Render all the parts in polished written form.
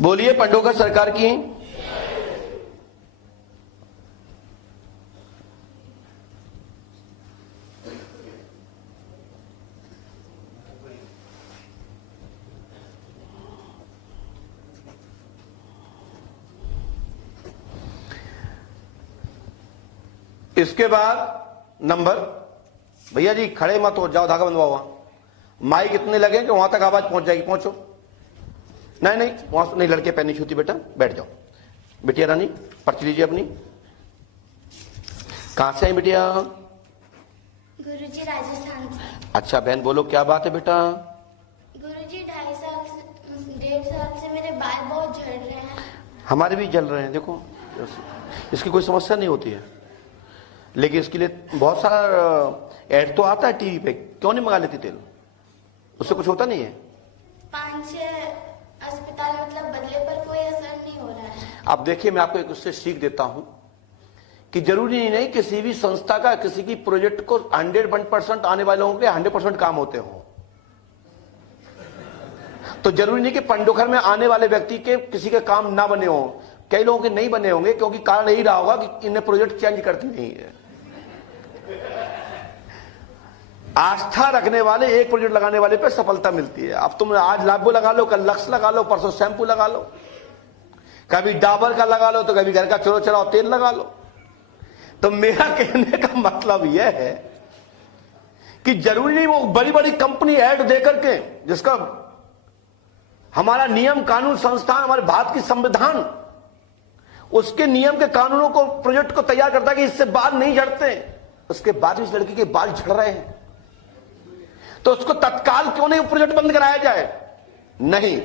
बोलिए पंडोकर सरकार की। इसके बाद नंबर, भैया जी खड़े मत हो जाओ, धागा बंधवा हुआ, माइक इतने लगे कि वहां तक आवाज पहुंच जाएगी, पहुंचो। नहीं नहीं वहां नहीं, लड़के पैर नहीं छूती बेटा, बैठ जाओ। बिटिया रानी पर्ची लीजिए अपनी। कहां से आई बिटिया? गुरुजी राजस्थान से। अच्छा बहन बोलो क्या बात है बेटा? गुरुजी 1.5 साल से मेरे बाल बहुत झड़ रहे हैं। हमारे भी जल रहे हैं, देखो इसकी कोई समस्या नहीं होती है, लेकिन इसके लिए बहुत सारा ऐड तो आता है टीवी पे, क्यों नहीं मंगा लेती तेल? उससे कुछ होता नहीं है? 5-6 अस्पताल मतलब बदले पर कोई असर नहीं हो रहा है। अब देखिए मैं आपको एक उससे सीख देता हूं कि जरूरी नहीं किसी भी संस्था का किसी की प्रोजेक्ट को 100% आने वाले लोगों के 100% काम होते हो। तो जरूरी नहीं कि पंडोखर में आने वाले व्यक्ति के किसी के काम ना बने हो, कई लोगों के नहीं बने होंगे, क्योंकि कारण यही रहा होगा कि इन्हें प्रोजेक्ट चेंज करती नहीं है। आस्था रखने वाले एक प्रोजेक्ट लगाने वाले पे सफलता मिलती है। अब तुम आज लाभो लगा लो, कल लक्स लगा लो, परसों शैम्पू लगा लो, कभी डाबर का लगा लो, तो कभी घर का चलो चलाओ तेल लगा लो। तो मेरा कहने का मतलब यह है कि जरूरी नहीं वो बड़ी बड़ी कंपनी ऐड दे करके, जिसका हमारा नियम कानून संस्थान, हमारे भारत की संविधान उसके नियम के कानूनों को प्रोजेक्ट को तैयार करता है कि इससे बाल नहीं झड़ते, उसके बाद भी इस लड़की के बाल झड़ रहे हैं, तो उसको तत्काल क्यों नहीं प्रोजेक्ट बंद कराया जाए? नहीं,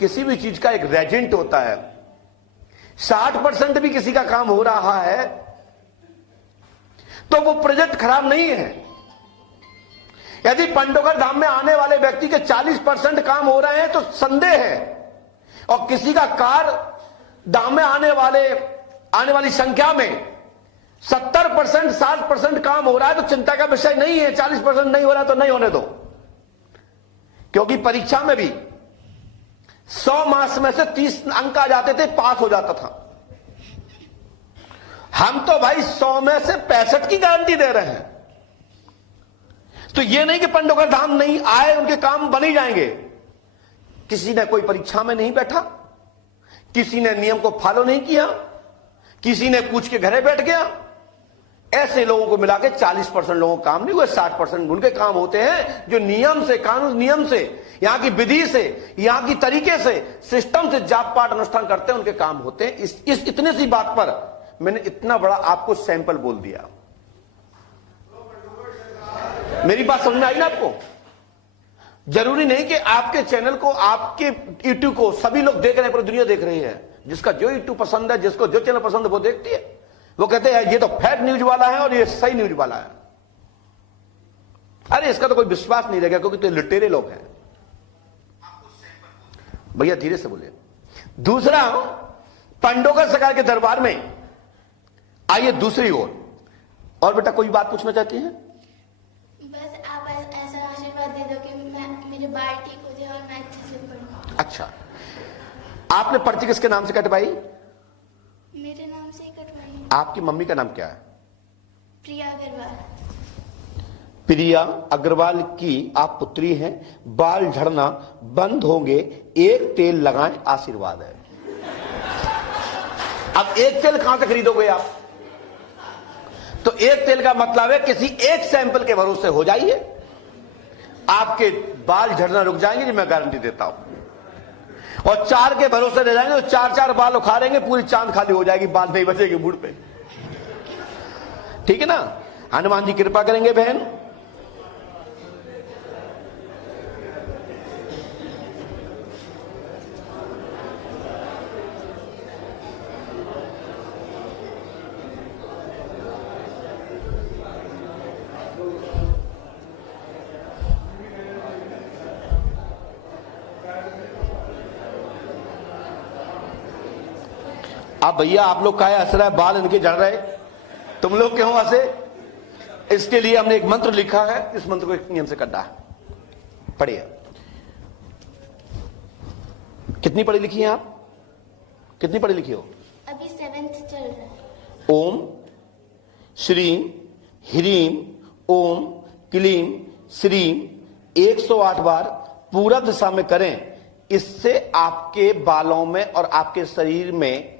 किसी भी चीज का एक रेजेंट होता है। 60% भी किसी का काम हो रहा है तो वो प्रोजेक्ट खराब नहीं है। यदि पंडोकर धाम में आने वाले व्यक्ति के 40% काम हो रहे हैं तो संदेह है, और किसी का कार धाम में आने वाली संख्या में 70% 60% काम हो रहा है तो चिंता का विषय नहीं है। 40% नहीं हो रहा तो नहीं होने दो, क्योंकि परीक्षा में भी 100 मार्क्स में से 30 अंक आ जाते थे, पास हो जाता था। हम तो भाई 100 में से 65 की गारंटी दे रहे हैं। तो यह नहीं कि पंडोकर धाम नहीं आए उनके काम बन ही जाएंगे। किसी ने कोई परीक्षा में नहीं बैठा, किसी ने नियम को फॉलो नहीं किया, किसी ने पूछ के घरे बैठ गया, ऐसे लोगों को मिला के 40% लोगों को काम नहीं हुए। 60% उनके काम होते हैं जो नियम से, कानून नियम से, यहां की विधि से, यहां की तरीके से, सिस्टम से जाप पाठ अनुष्ठान करते हैं, उनके काम होते हैं। इस इतने सी बात पर मैंने इतना बड़ा आपको सैंपल बोल दिया। मेरी बात समझ में आई ना आपको? जरूरी नहीं कि आपके चैनल को, आपके यूट्यूब को सभी लोग देख रहे हैं, पूरी दुनिया देख रही है। जिसका जो यूट्यूब पसंद है, जिसको जो चैनल पसंद है वो देखती है। वो कहते हैं ये तो फेक न्यूज वाला है और ये सही न्यूज वाला है। अरे इसका तो कोई विश्वास नहीं रहेगा, क्योंकि तो लुटेरे लोग हैं। भैया धीरे से बोलिए। दूसरा, पंडोकर सरकार के दरबार में आइए दूसरी ओर। और बेटा कोई बात पूछना चाहती हैं? बस आप ऐसा आशीर्वाद दे दो कि मेरे बाल ठीक हो जाए और मैं अच्छे से पढूं। अच्छा, आपने पर्ची किसके नाम से कटवाई? मेरे नाम से ही कटवाई। आपकी मम्मी का नाम क्या है? प्रिया अग्रवाल। प्रिया अग्रवाल की आप पुत्री हैं। बाल झड़ना बंद होंगे, एक तेल लगाएं, आशीर्वाद है। अब एक तेल कहां से खरीदोगे आप? तो एक तेल का मतलब है किसी एक सैंपल के भरोसे हो जाइए, आपके बाल झड़ना रुक जाएंगे, जी मैं गारंटी देता हूं। और 4 के भरोसे रह जाएंगे तो 4-4 बाल उखाड़ेंगे, पूरी चांद खाली हो जाएगी, बाल नहीं बचेगी मुड़ पे। ठीक है ना? हनुमान जी कृपा करेंगे बहन। अब भैया आप लोग काहे हंस रहे, बाल इनके झड़ रहे, तुम लोग क्यों हंसे? इसके लिए हमने एक मंत्र लिखा है, इस मंत्र को एक नियम से करना है। पढ़िए। कितनी पढ़ी लिखी हैं आप? कितनी पढ़ी लिखी हो? अभी 7th चल रहा है। ओम श्रीम ह्रीम ओम क्लीम श्रीम 108 बार पूरब दिशा में करें। इससे आपके बालों में और आपके शरीर में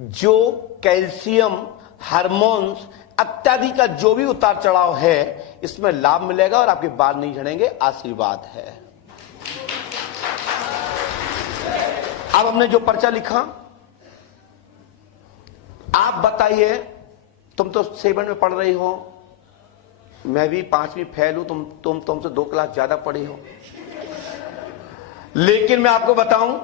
जो कैल्शियम, हार्मोन्स इत्यादि का जो भी उतार चढ़ाव है, इसमें लाभ मिलेगा और आपके बाल नहीं झड़ेंगे। आशीर्वाद है। अब हमने जो पर्चा लिखा, आप बताइए, तुम तो 7 में पढ़ रही हो, मैं भी 5वीं फेल हूं, तुमसे 2 क्लास ज्यादा पढ़ी हो। लेकिन मैं आपको बताऊं,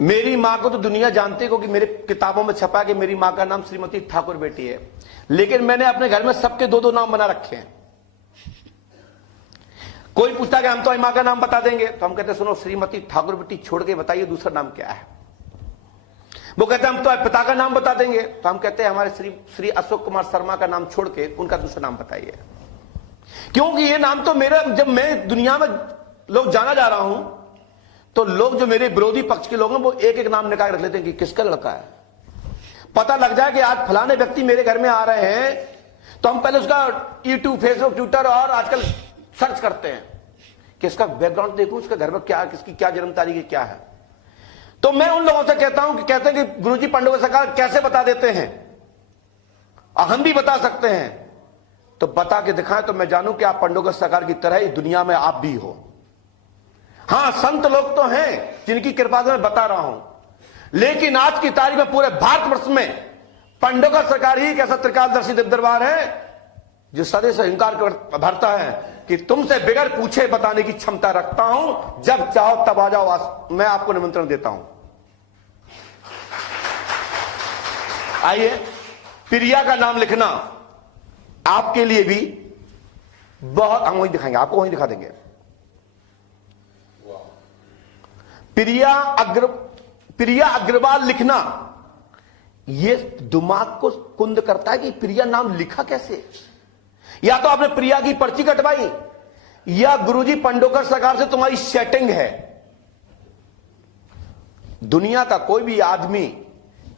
मेरी मां को तो दुनिया जानती है कि मेरे किताबों में छपा कि मेरी मां का नाम श्रीमती ठाकुर बेटी है। लेकिन मैंने अपने घर में सबके 2-2 नाम बना रखे हैं। कोई पूछता कि हम तो मां का नाम बता देंगे, तो हम कहते सुनो, श्रीमती ठाकुर बेटी छोड़ के बताइए दूसरा नाम क्या है। वो कहते हम तो पिता का नाम बता देंगे, तो हम कहते हैं हमारे श्री अशोक कुमार शर्मा का नाम छोड़ के उनका दूसरा नाम बताइए। क्योंकि ये नाम तो मेरा, जब मैं दुनिया में लोग जाना जा रहा हूं, तो लोग जो मेरे विरोधी पक्ष के लोग हैं वो एक एक नाम निकाल रख लेते हैं कि किसका लड़का है। पता लग जाए कि आज फलाने व्यक्ति मेरे घर में आ रहे हैं, तो हम पहले उसका यूट्यूब, फेसबुक, ट्विटर और आजकल सर्च करते हैं कि इसका बैकग्राउंड देखूं, इसका घर में क्या, किसकी क्या जन्म तारीख है, क्या है। तो मैं उन लोगों से कहता हूं कि कहते हैं कि गुरुजी पंडोकर सरकार कैसे बता देते हैं, और हम भी बता सकते हैं, तो बता के दिखाएं तो मैं जानूं कि आप पंडोकर सरकार की तरह इस दुनिया में आप भी हो। हां, संत लोग तो हैं जिनकी कृपा से मैं बता रहा हूं, लेकिन आज की तारीख में पूरे भारतवर्ष में पंडोकर सरकार ही एक ऐसा त्रिकालदर्शी दिव्य दरबार है जो सदैव से इंकार भरता है कि तुमसे बिगर पूछे बताने की क्षमता रखता हूं। जब चाहो तब आ जाओ, मैं आपको निमंत्रण देता हूं। आइए, प्रिया का नाम लिखना आपके लिए भी बहुत, हम वहीं दिखाएंगे, आपको वहीं दिखा देंगे। प्रिया अग्रवाल लिखना, यह दिमाग को कुंद करता है कि प्रिया नाम लिखा कैसे। या तो आपने प्रिया की पर्ची कटवाई, या गुरुजी पंडोकर सरकार से तुम्हारी सेटिंग है। दुनिया का कोई भी आदमी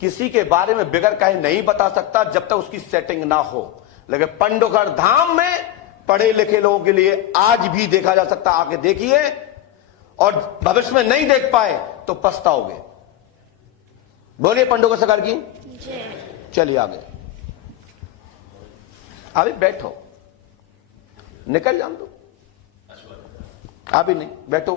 किसी के बारे में बिगर कहे नहीं बता सकता जब तक उसकी सेटिंग ना हो। लेकिन पंडोकर धाम में पढ़े लिखे लोगों के लिए आज भी देखा जा सकता। आके देखिए, और भविष्य में नहीं देख पाए तो पछताओगे। बोलिए पंडोकर सरकार की। चलिए आगे, अभी बैठो, निकल जान दो, अभी नहीं बैठो।